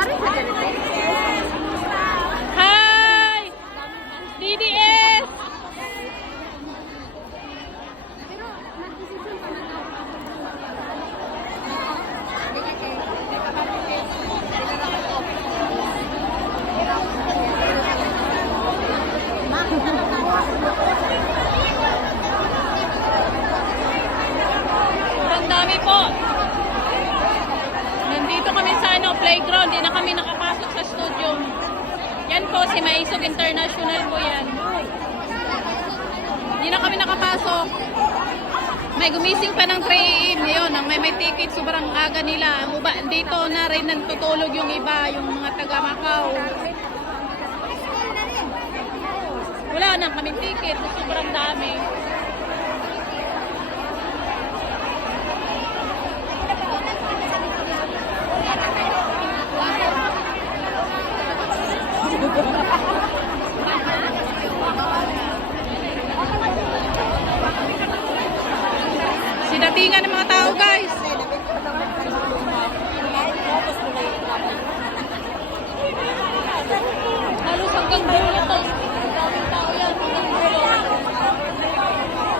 Hi! DDS! Ang dami po. Nandito kami sa playground. Hindi na kami nakapasok sa studio. Yan po, si Maisog International po yan. Hindi na kami nakapasok. May gumising pa ng 3 AM. Yun, ang may ticket, sobrang aga nila. Dito na rin nagtutulog yung iba, yung mga taga Macau. Wala na kami ticket, sobrang dami. Sinatingan ng mga tao, guys. Halos hanggang